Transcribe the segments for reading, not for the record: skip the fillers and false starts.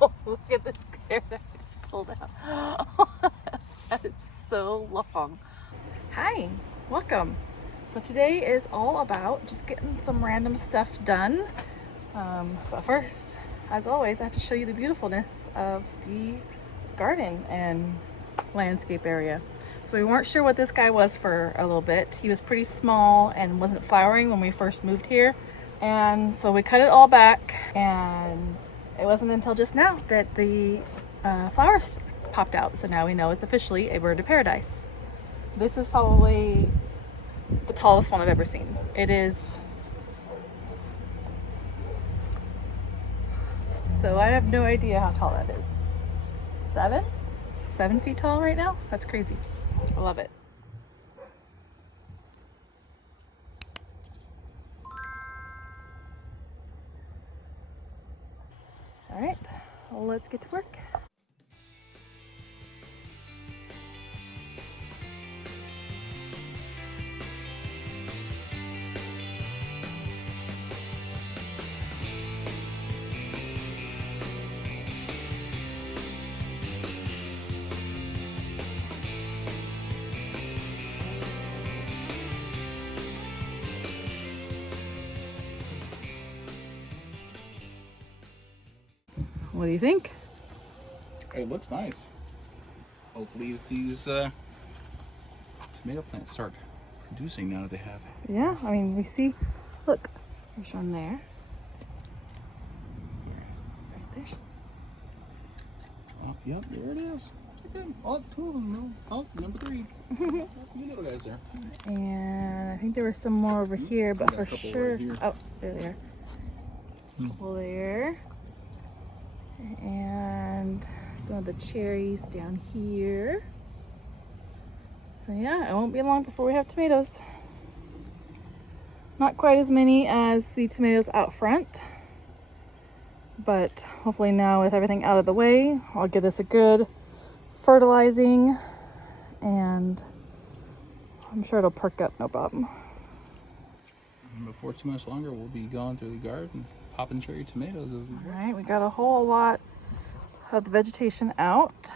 Look at this pear that I just pulled out. That is so long. Hi, welcome. So today is all about just getting some random stuff done. But first, as always, I have to show you the beautifulness of the garden and landscape area. So we weren't sure what this guy was for a little bit. He was pretty small and wasn't flowering when we first moved here. And so we cut it all back, and it wasn't until just now that the flowers popped out. So now we know it's officially a bird of paradise. This is probably the tallest one I've ever seen. It is. So I have no idea how tall that is. 7 feet tall right now? That's crazy. I love it. All right, let's get to work. What do you think? It looks nice. Hopefully these tomato plants start producing now that they have. Yeah, I mean, we see, look, there's one there. Right there. Oh, yep, there it is. Okay. Oh, two of them. Oh, number 3. You little guys there. And I think there were some more over here, but for sure. Right Oh, there they are. Well, there. And some of the cherries down here. So yeah, it won't be long before we have tomatoes. Not quite as many as the tomatoes out front, but hopefully now with everything out of the way, I'll give this a good fertilizing, and I'm sure it'll perk up no problem. Before too much longer, we'll be going through the garden, popping cherry tomatoes. All right, we got a whole lot of the vegetation out,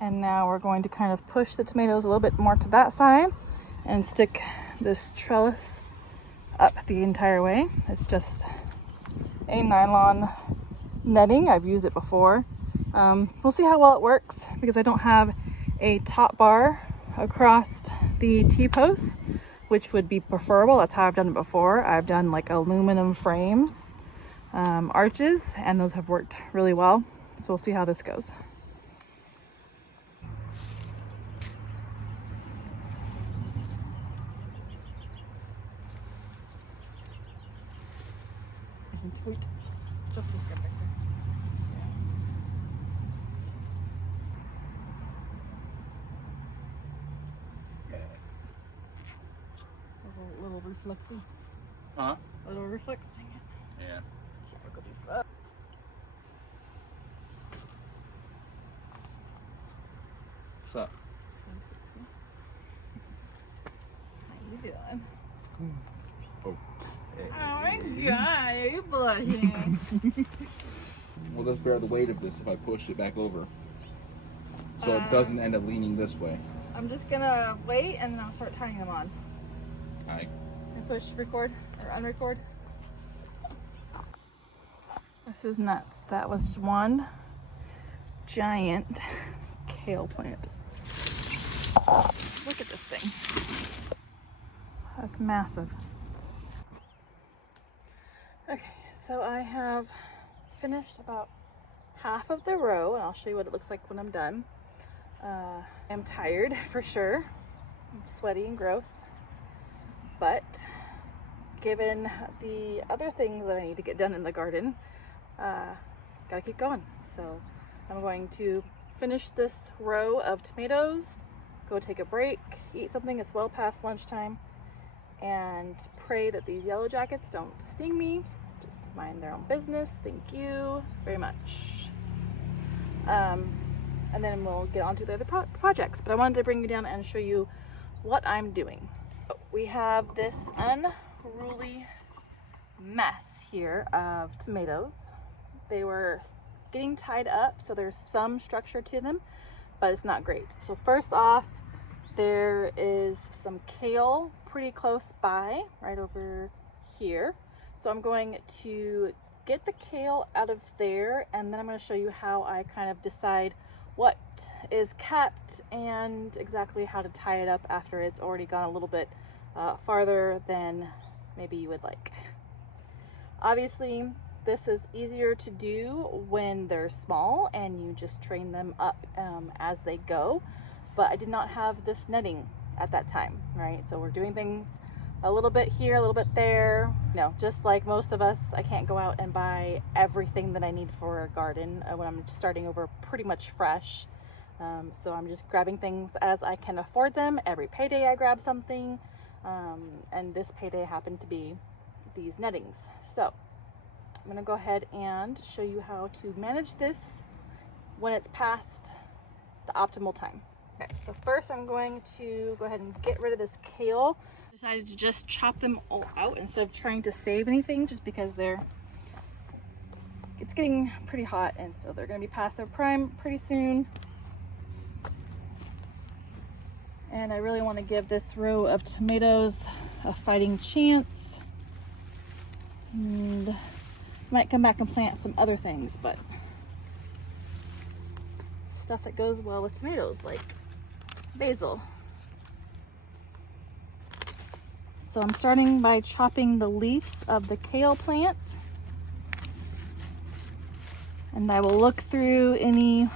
and now we're going to kind of push the tomatoes a little bit more to that side and stick this trellis up the entire way. It's just a nylon netting. I've used it before. We'll see how well it works because I don't have a top bar across the T-posts, which would be preferable. That's how I've done it before. I've done like aluminum frames, arches, and those have worked really well. So we'll see how this goes. Sweet. Just this guy right there. A little reflexy. Huh? A little reflex, dang it. Yeah. Look at these bugs. What's up? How you doing? Oh. Oh my god, are you blushing? Well, let's bear the weight of this if I push it back over, so it doesn't end up leaning this way. I'm just gonna wait and then I'll start tying them on. Alright. And push record or unrecord. This is nuts. That was one giant kale plant. Look at this thing. That's massive. Okay, so I have finished about half of the row, and I'll show you what it looks like when I'm done. I'm tired for sure. I'm sweaty and gross, but given the other things that I need to get done in the garden, gotta keep going. So I'm going to finish this row of tomatoes, go take a break, eat something. It's well past lunchtime, and pray that these yellow jackets don't sting me. Just mind their own business. Thank you very much. And then we'll get on to the other projects. But I wanted to bring you down and show you what I'm doing. We have this unruly mess here of tomatoes. They were getting tied up, so there's some structure to them, but it's not great. So first off, there is some kale pretty close by, right over here. So I'm going to get the kale out of there, and then I'm going to show you how I kind of decide what is kept and exactly how to tie it up after it's already gone a little bit farther than maybe you would like. Obviously, this is easier to do when they're small and you just train them up as they go, but I did not have this netting at that time, right? So we're doing things a little bit here, a little bit there. No, just like most of us, I can't go out and buy everything that I need for a garden when I'm starting over pretty much fresh. So I'm just grabbing things as I can afford them. Every payday I grab something, and this payday happened to be these nettings. So I'm gonna go ahead and show you how to manage this when it's past the optimal time. Okay, so first I'm going to go ahead and get rid of this kale. I decided to just chop them all out instead of trying to save anything, just because it's getting pretty hot, and so they're gonna be past their prime pretty soon. And I really want to give this row of tomatoes a fighting chance. And might come back and plant some other things, but stuff that goes well with tomatoes, like basil. So I'm starting by chopping the leaves of the kale plant. And I will look through any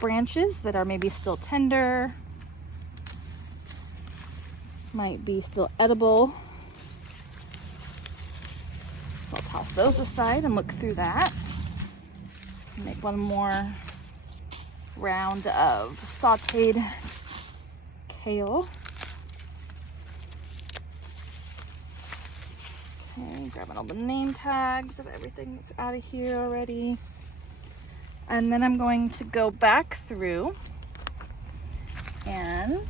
branches that are maybe still tender, might be still edible. I'll toss those aside and look through that. Make one more round of sauteed kale. Okay, grabbing all the name tags of everything that's out of here already. And then I'm going to go back through, and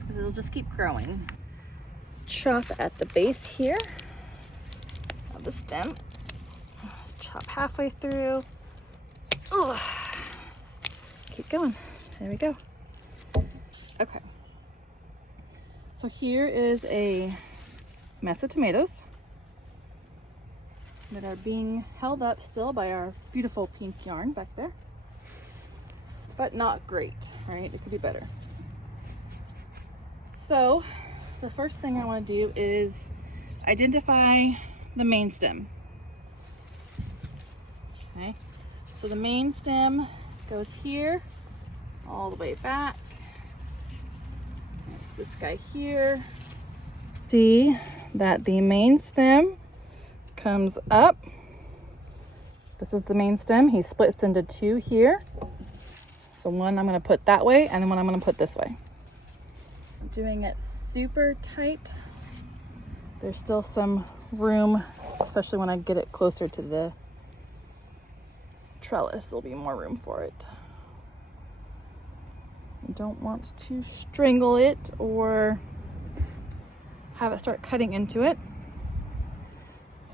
because it'll just keep growing. Chop at the base here of the stem. Just chop halfway through. Ugh. Keep going. There we go. Okay. So here is a mess of tomatoes that are being held up still by our beautiful pink yarn back there, but not great, right? It could be better. So the first thing I want to do is identify the main stem. Okay, so the main stem goes here all the way back. That's this guy here. See that the main stem comes up. This is the main stem. He splits into two here. So one I'm going to put that way, and then one I'm going to put this way. I'm doing it super tight. There's still some room, especially when I get it closer to the trellis. There'll be more room for it. I don't want to strangle it or have it start cutting into it.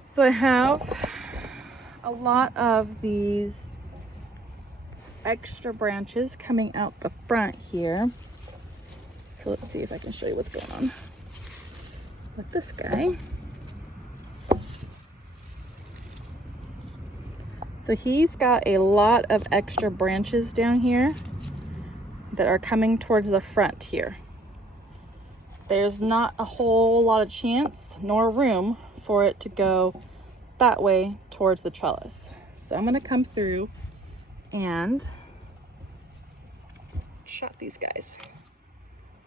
So I have a lot of these extra branches coming out the front here. So let's see if I can show you what's going on with this guy. So he's got a lot of extra branches down here that are coming towards the front here. There's not a whole lot of chance nor room for it to go that way towards the trellis. So I'm gonna come through and chop these guys.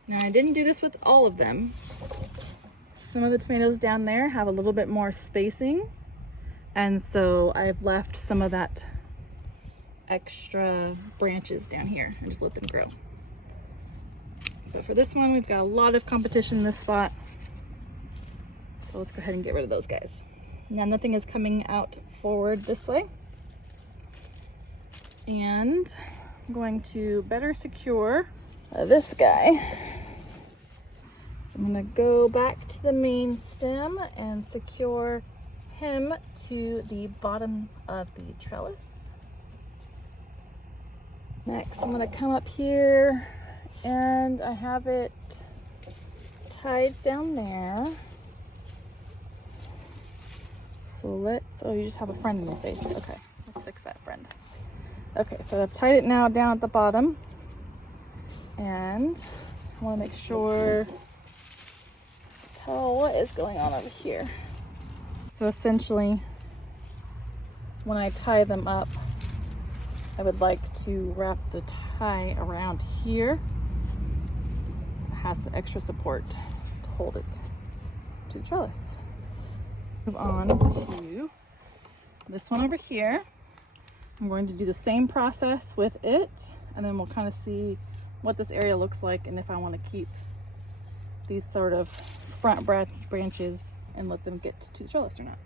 Now I didn't do this with all of them. Some of the tomatoes down there have a little bit more spacing, and so I've left some of that extra branches down here and just let them grow. But for this one, we've got a lot of competition in this spot. So let's go ahead and get rid of those guys. Now nothing is coming out forward this way. And I'm going to better secure this guy. So I'm gonna go back to the main stem and secure him to the bottom of the trellis. Next, I'm gonna come up here and I have it tied down there. So oh, you just have a friend in your face. Okay, let's fix that friend. Okay, so I've tied it now down at the bottom. And I wanna make sure, tell what is going on over here. So essentially, when I tie them up, I would like to wrap the tie around here. It has the extra support to hold it to the trellis. Move on to this one over here. I'm going to do the same process with it, and then we'll kind of see what this area looks like and if I want to keep these sort of front branches and let them get to the trellis or not.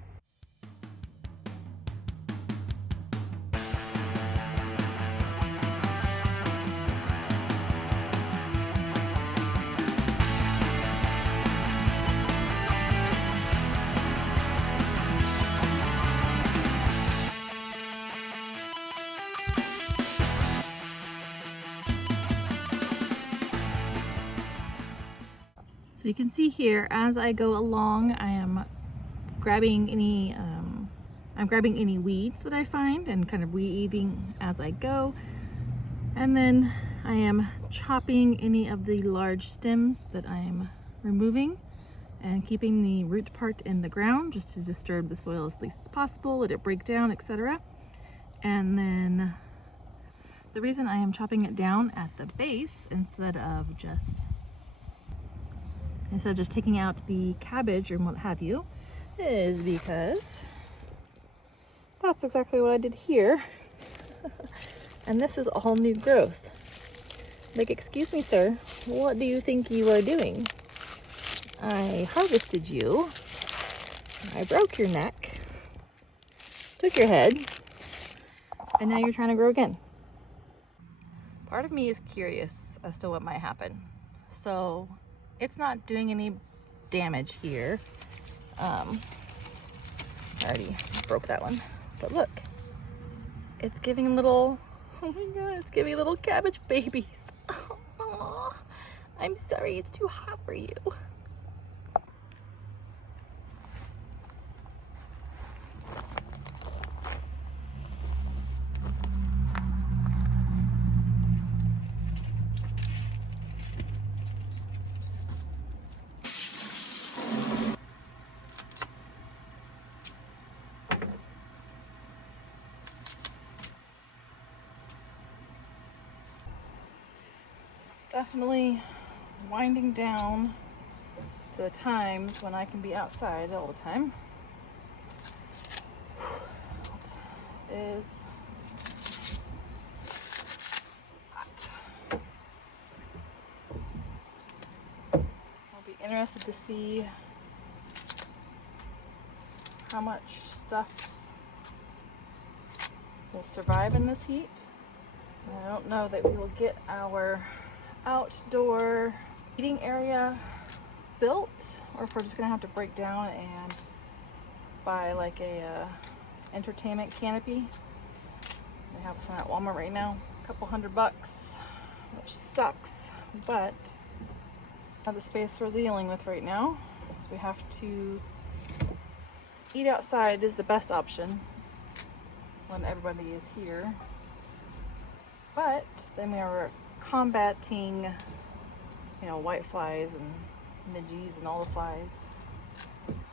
So you can see here, as I go along, I am grabbing any weeds that I find and kind of weeding as I go. And then I am chopping any of the large stems that I am removing and keeping the root part in the ground just to disturb the soil as least as possible, let it break down, etc. And then the reason I am chopping it down at the base instead of just taking out the cabbage or what have you is because that's exactly what I did here. And this is all new growth. Like, excuse me, sir, what do you think you are doing? I harvested you, I broke your neck, took your head, and now you're trying to grow again. Part of me is curious as to what might happen. So it's not doing any damage here. I already broke that one, but look, it's giving little, oh my god, it's giving little cabbage babies. Aww. I'm sorry, it's too hot for you. Definitely winding down to the times when I can be outside all the time. It is hot. I'll be interested to see how much stuff will survive in this heat. I don't know that we will get our outdoor eating area built, or if we're just gonna have to break down and buy like a entertainment canopy. They have some at Walmart right now, a couple $100, which sucks, but the space we're dealing with right now, so we have to eat outside is the best option when everybody is here. But then we are combating, you know, white flies and midges and all the flies,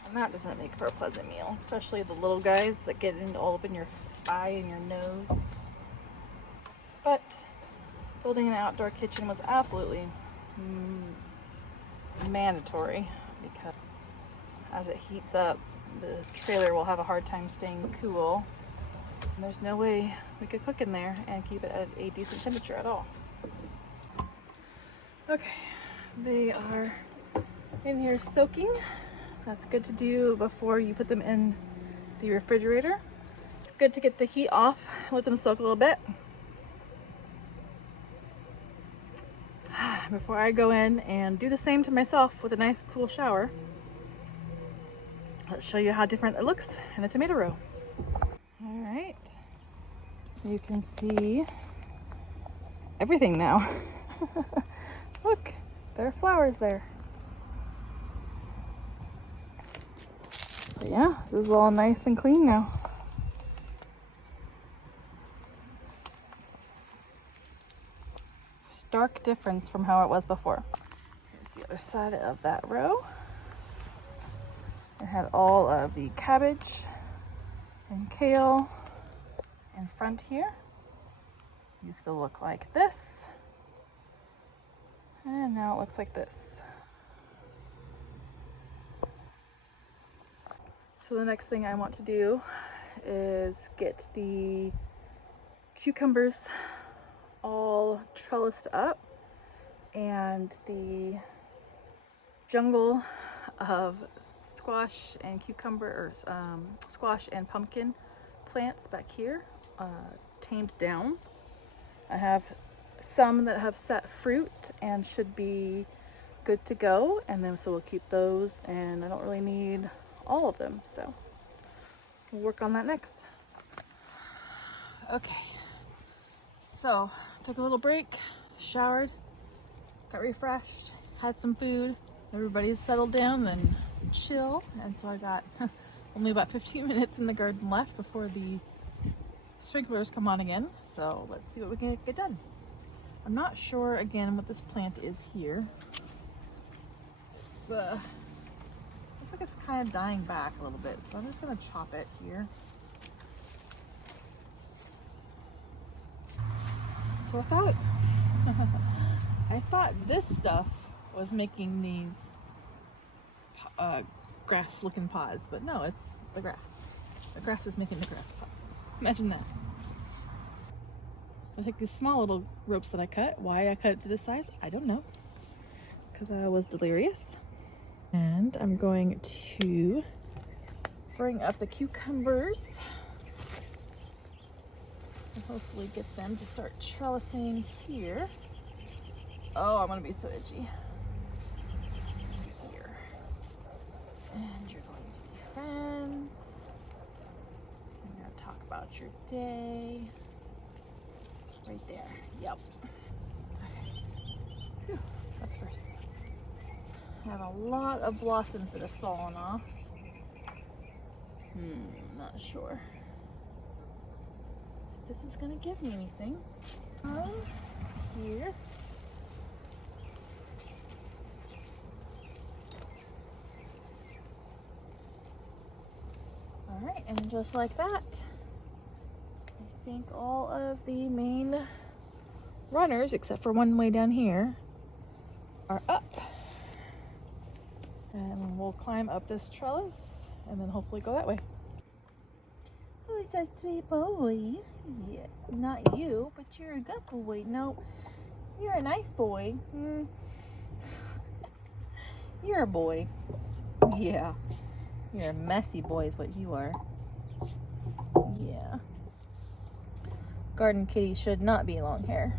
and that doesn't make for a pleasant meal, especially the little guys that get all up in your eye and your nose. But building an outdoor kitchen was absolutely mandatory, because as it heats up, the trailer will have a hard time staying cool, and there's no way we could cook in there and keep it at a decent temperature at all. Okay, they are in here soaking. That's good to do before you put them in the refrigerator. It's good to get the heat off, let them soak a little bit before I go in and do the same to myself with a nice cool shower. Let's show you how different it looks in a tomato row. All right, you can see everything now. Look, there are flowers there. But yeah, this is all nice and clean now. Stark difference from how it was before. Here's the other side of that row. It had all of the cabbage and kale in front here. Used to look like this. And now it looks like this. So the next thing I want to do is get the cucumbers all trellised up and the jungle of squash and cucumber, or squash and pumpkin plants back here tamed down. I have some that have set fruit and should be good to go, and then so we'll keep those, and I don't really need all of them, so we'll work on that next. Okay, so took a little break, showered, got refreshed, had some food. Everybody's settled down and chill, and so I got only about 15 minutes in the garden left before the sprinklers come on again, so let's see what we can get done. I'm not sure again what this plant is here. It's looks like it's kind of dying back a little bit, so I'm just gonna chop it here. So I thought this stuff was making these grass looking pods, but no, it's the grass. The grass is making the grass pods. Imagine that. I'll take these small little ropes that I cut. Why I cut it to this size, I don't know. Because I was delirious. And I'm going to bring up the cucumbers and hopefully get them to start trellising here. Oh, I'm gonna be so itchy. Here. And you're going to be friends. We're gonna talk about your day. Right there. Yep. Okay. Whew, that's first. I have a lot of blossoms that have fallen off. Not sure if this is gonna give me anything. Here. Alright, and just like that, I think all of the main runners, except for one way down here, are up. And we'll climb up this trellis and then hopefully go that way. Oh, he's a sweet boy. Yes, not you, but you're a good boy. No, you're a nice boy. You're a boy. Yeah. You're a messy boy is what you are. Yeah. Garden kitties should not be long hair.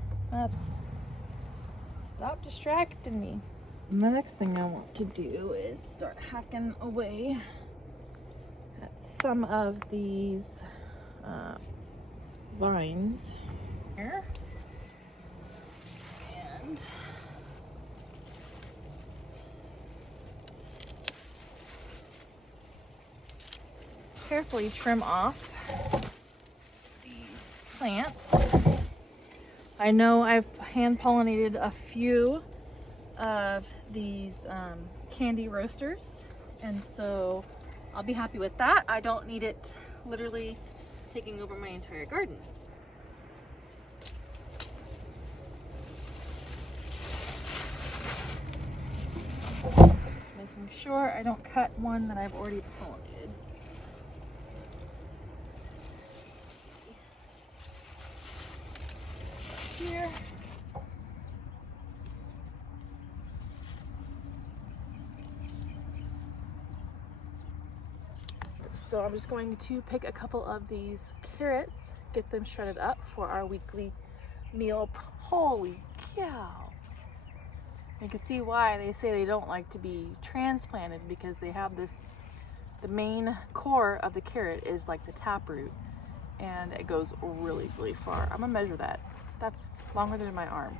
Stop distracting me. And the next thing I want to do is start hacking away at some of these vines here. And carefully trim off these plants. I know I've hand pollinated a few of these candy roasters, and so I'll be happy with that. I don't need it literally taking over my entire garden. Making sure I don't cut one that I've already pollinated. Here. So I'm just going to pick a couple of these carrots, get them shredded up for our weekly meal. Holy cow! You can see why they say they don't like to be transplanted, because they have this the main core of the carrot is like the taproot, and it goes really, really far. I'm gonna measure that. That's longer than my arm.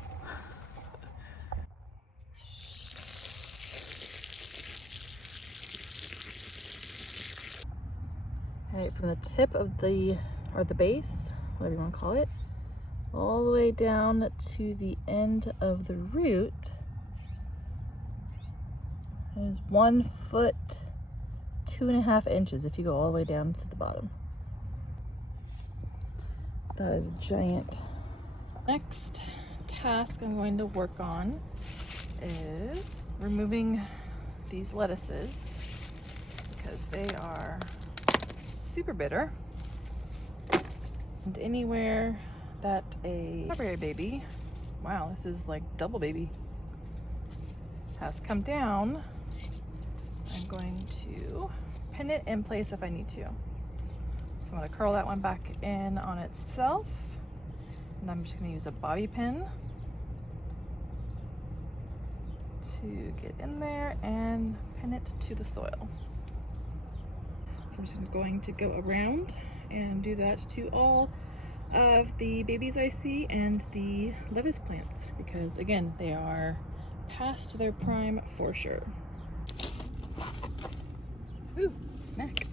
All right, from the tip of the, or the base, whatever you want to call it, all the way down to the end of the root is 1 foot, 2.5 inches if you go all the way down to the bottom. That is giant. Next task I'm going to work on is removing these lettuces because they are super bitter. And anywhere that a strawberry baby, wow, this is like double baby, has come down, I'm going to pin it in place if I need to. So I'm going to curl that one back in on itself, and I'm just going to use a bobby pin to get in there and pin it to the soil. So I'm just going to go around and do that to all of the babies I see and the lettuce plants, because again, they are past their prime for sure. Ooh, snack.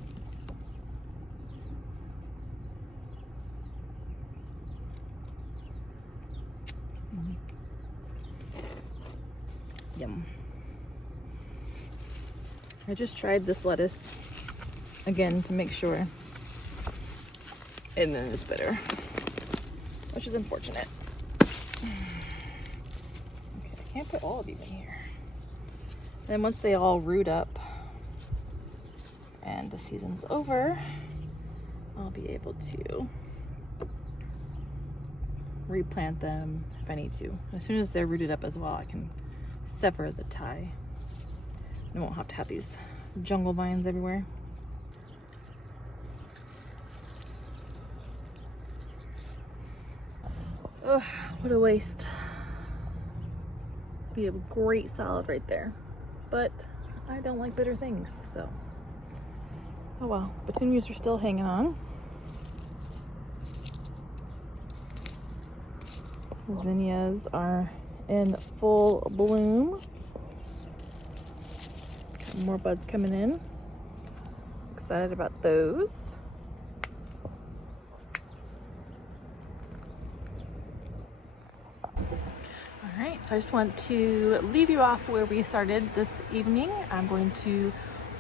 Yum. I just tried this lettuce again to make sure, and then it's bitter, which is unfortunate. Okay, I can't put all of these in here. And then once they all root up and the season's over, I'll be able to replant them if I need to. As soon as they're rooted up as well, I can sever the tie. I won't have to have these jungle vines everywhere. Ugh, what a waste. Be a great salad right there. But I don't like bitter things, so. Oh well, petunias are still hanging on. Zinnias are in full bloom. Got more buds coming in. Excited about those. Alright, so I just want to leave you off where we started this evening. I'm going to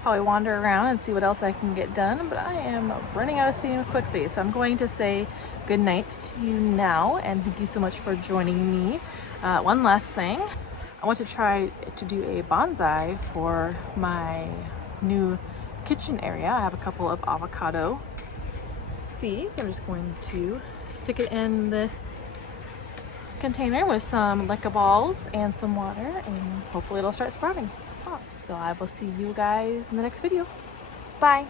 probably wander around and see what else I can get done, but I am running out of steam quickly, so I'm going to say good night to you now, and thank you so much for joining me. One last thing, I want to try to do a bonsai for my new kitchen area. I have a couple of avocado seeds. I'm just going to stick it in this container with some leca balls and some water, and hopefully it'll start sprouting. So I will see you guys in the next video. Bye.